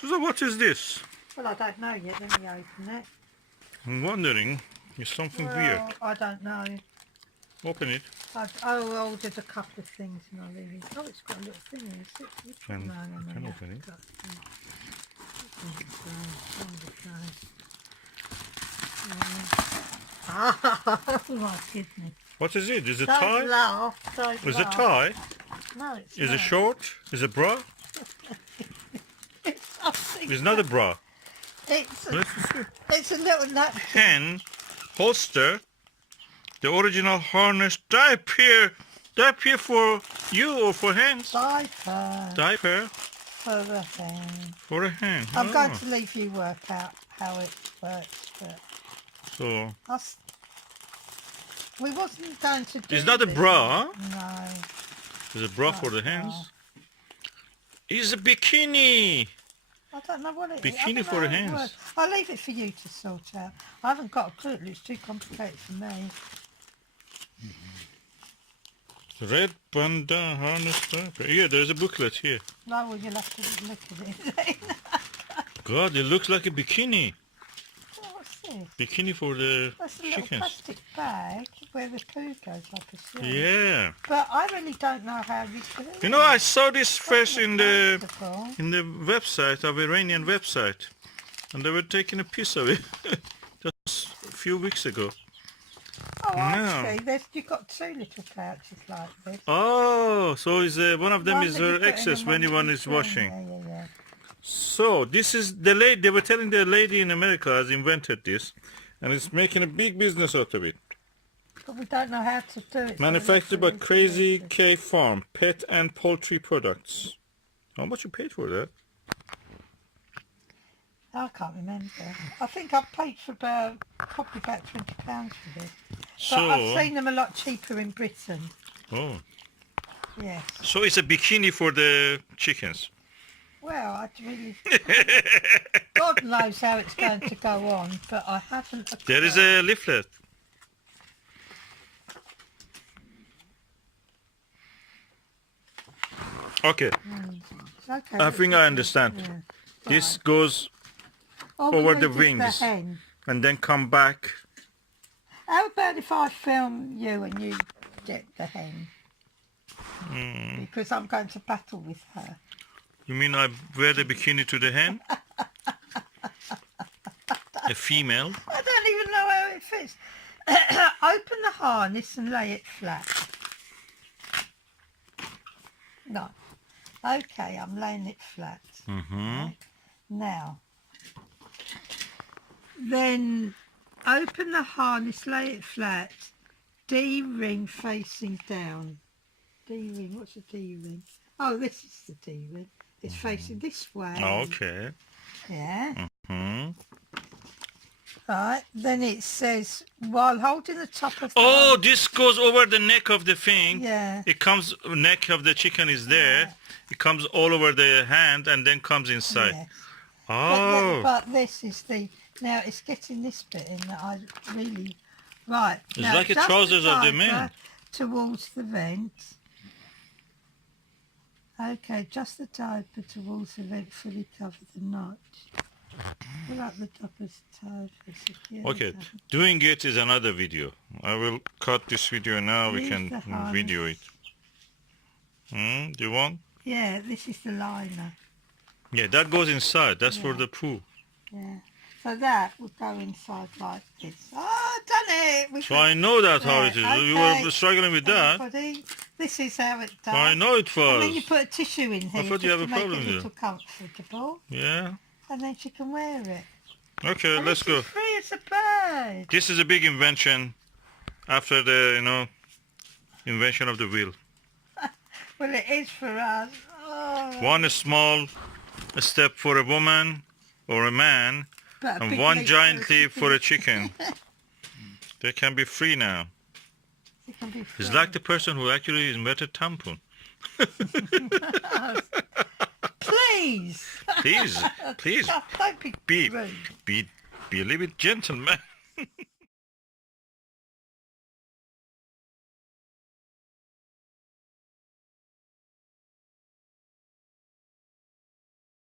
So what is this? Well, I don't know yet. Let me open it. I'm wondering. It's something weird. I don't know. Open it. I ordered a couple of things and I really... Oh, it's got a little thing here. Can No. open it. Oh my goodness. What is it? Is it Don't tie? laugh. Don't Is it laugh. tie? No, it's Is not. it short? Is it bra? It's something. It's not a bra. It's Let's see. it's a little nut. Hen holster. The original harness diaper. Diaper for you or for hands? Diaper Diaper for the hand. for a hand. I'm going Oh. to leave you work out how it works, but So we wasn't going to do it's not a this. bra. No. It's a bra Not for the a bra. hands. It's a bikini. I don't know what it is. Bikini I don't for know the how it hands. works. I'll leave it for you to sort out. I haven't got a clue. It looks too complicated for me. Red panda harness diaper. Yeah, there's a booklet here. No, well, you'll have to look at it. God, it looks like a bikini. Oh, what's this? Bikini for the That's a little chickens. plastic bag where the poo goes, I presume. Yeah. But I really don't know how you do it. You know, I saw this first in the Comfortable. website, of Iranian website, and they were taking a piece of it just a few weeks ago. Oh, No. actually, you've got two little pouches like this. Oh, so is one of them One is that you put in excess and when that one you is put in. washing. Yeah. So this is the lady. They were telling the lady in America has invented this, and it's making a big business out of it. But we don't know how to do it. so Manufactured by we have to Crazy research. K Farm, pet and poultry products. How much you paid for that? I can't remember. I think I've paid for probably about £20 for this. But I've So, seen them a lot cheaper in Britain. oh, Yes. so it's a bikini for the chickens. Well, I really... God knows how it's going to go on, but I haven't... There is a leaflet. Okay, Okay, I think I understand. yeah. This goes Oh, we over the wanted wings. hen. and then come back. How about if I film you and you get the hen? Because I'm going to battle with her. You mean I wear the bikini to the hen? A female? I don't even know how it fits. Open the harness and lay it flat. No. Okay, I'm laying it flat. Right. Now, then open the harness, lay it flat, D-ring facing down. D-ring, what's a D-ring? Oh, this is the D-ring. It's facing this way. Okay. Yeah. Hmm. Right, then it says, while holding the top of the Oh, this goes over the neck of the thing. Yeah. It comes, neck of the chicken is there. It comes all over the hand and then comes inside. Yes. Oh. But this is the, now it's getting this bit in that I really, right. It's now like a just trousers of the diaper men. Towards the vent. Okay, just the diaper towards the vent, fully cover the notch. Pull up the top of the toe for security. Okay, doing it is another video. I will cut this video now. We Leave can the harness. video it. Do you want? Yeah, this is the liner. Yeah, that goes inside. That's for Yeah. the poo. Yeah. So that would go inside like this. Oh, done it! We So I know that how Yeah, it is. You okay. were struggling with that. Everybody, this is how it does. I know it And then you was. put a tissue in here thought you just have to a make problem it a there. little comfortable, Yeah. and then she can wear it. Okay, And let's it's go. as free as a bird. This is a big invention after the, invention of the wheel. Well, it is for us. Oh, One is small step for a woman or a man, but a and big one leap giant for a leap for a chicken. chicken. They can be free now. It can be free. It's like the person who actually invented tampon. Please. Please, please, Don't be be, rude. be a little bit gentleman.